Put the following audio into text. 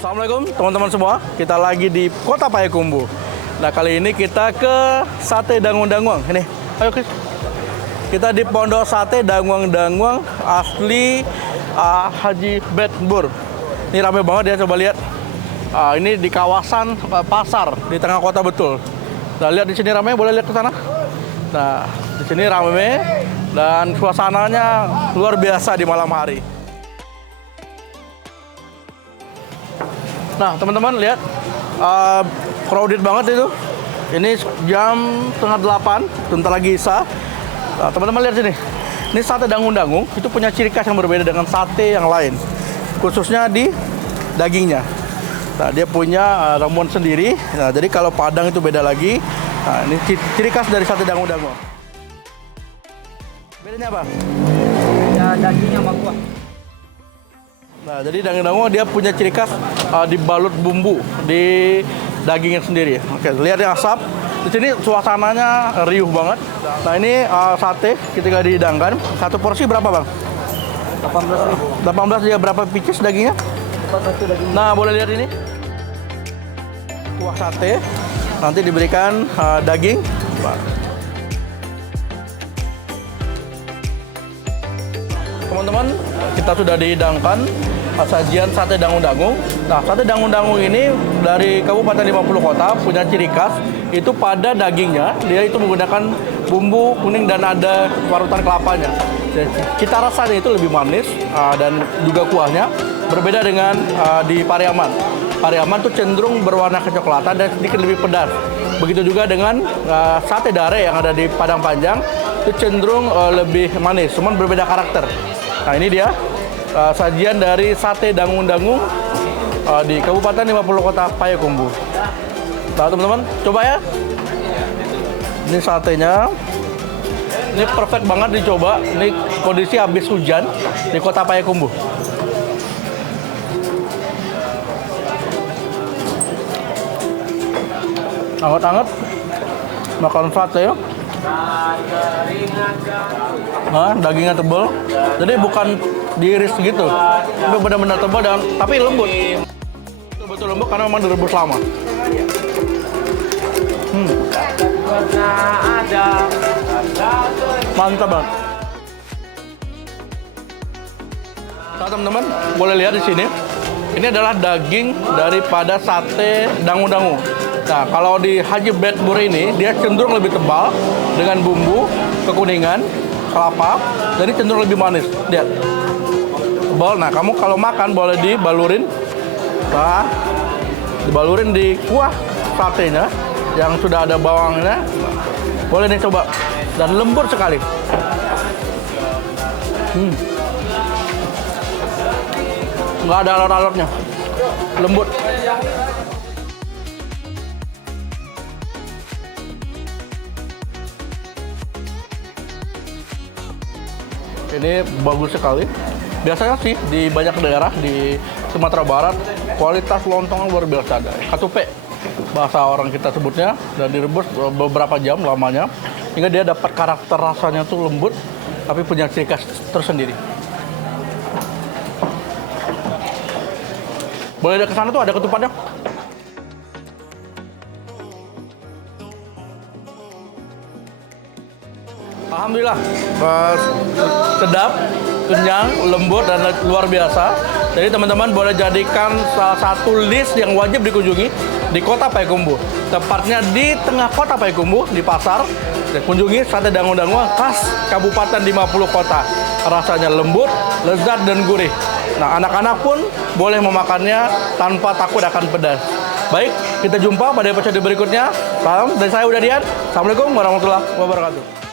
Assalamualaikum teman-teman semua, kita lagi di Kota Payakumbuh. Nah kali ini kita ke Sate Danguang-Danguang. Ini, ayo Chris. Kita di Pondok Sate Danguang-Danguang asli Haji Bedbur. Ini rame banget ya, coba lihat. Ini di kawasan pasar di tengah kota betul. Nah lihat di sini rame, boleh lihat ke sana. Nah di sini rame dan suasananya luar biasa di malam hari. Nah teman-teman lihat, crowded banget itu. Ini jam 7:30, bentar lagi Isya. Nah, teman-teman lihat sini. Ini sate dangun-dangung itu punya ciri khas yang berbeda dengan sate yang lain, khususnya di dagingnya. Nah dia punya ramuan sendiri. Nah jadi kalau Padang itu beda lagi. Nah ini ciri khas dari sate dangun-dangung. Bedanya apa? Ya dagingnya sama kuah. Nah, jadi dangun-dangung dia punya ciri khas dibalut bumbu di dagingnya sendiri. Oke, lihat ya asap. Di sini suasananya riuh banget. Nah, ini sate ketika dihidangkan. Satu porsi berapa, Bang? 18.000. 18 ya, berapa pieces dagingnya? Satu daging. Nah, boleh lihat ini. Kuah sate. Nanti diberikan daging. Teman-teman, kita sudah dihidangkan sajian sate dangun-dangung. Nah, sate dangun-dangung ini dari Kabupaten 50 Kota punya ciri khas itu pada dagingnya. Dia itu menggunakan bumbu kuning dan ada parutan kelapanya. Jadi, cita rasanya itu lebih manis dan juga kuahnya berbeda dengan di Pariaman. Pariaman tuh cenderung berwarna kecoklatan dan sedikit lebih pedas. Begitu juga dengan sate dare yang ada di Padang Panjang itu cenderung lebih manis, cuman berbeda karakter. Nah ini dia sajian dari sate dangun-dangung di Kabupaten 50 Kota Payakumbuh. Nah teman-teman, coba ya. Ini satenya. Ini perfect banget dicoba. Ini kondisi habis hujan di Kota Payakumbuh. Hangat-hangat makan sate ya. Nah, dagingnya tebal. Jadi bukan diiris gitu. Tapi benar-benar tebal dan tapi lembut. Betul-betul lembut karena memang direbus lama. Mantap banget. Nah, teman-teman, boleh lihat di sini. Ini adalah daging daripada sate dangun-dangung. Nah, kalau di Haji Bedbur ini, dia cenderung lebih tebal dengan bumbu kekuningan, kelapa, jadi cenderung lebih manis. Lihat, tebal. Nah, kamu kalau makan boleh dibalurin, nah, dibalurin di kuah satenya yang sudah ada bawangnya. Boleh nih coba, dan lembut sekali. Nggak ada alot-alotnya, lembut. Ini bagus sekali. Biasanya sih di banyak daerah di Sumatera Barat kualitas lontong luar biasa ada. Katupe bahasa orang kita sebutnya, dan direbus beberapa jam lamanya hingga dia dapat karakter rasanya tuh lembut tapi punya ciri khas tersendiri. Boleh lihat ke sana tuh ada ketupannya. Alhamdulillah, sedap, kenyang, lembut, dan luar biasa. Jadi teman-teman boleh jadikan salah satu list yang wajib dikunjungi di Kota Payakumbuh. Tepatnya di tengah Kota Payakumbuh, di pasar. Kunjungi sate dangun-dangung khas Kabupaten 50 Kota. Rasanya lembut, lezat, dan gurih. Nah, anak-anak pun boleh memakannya tanpa takut akan pedas. Baik, kita jumpa pada episode berikutnya. Salam dari saya Udadian. Assalamualaikum warahmatullahi wabarakatuh.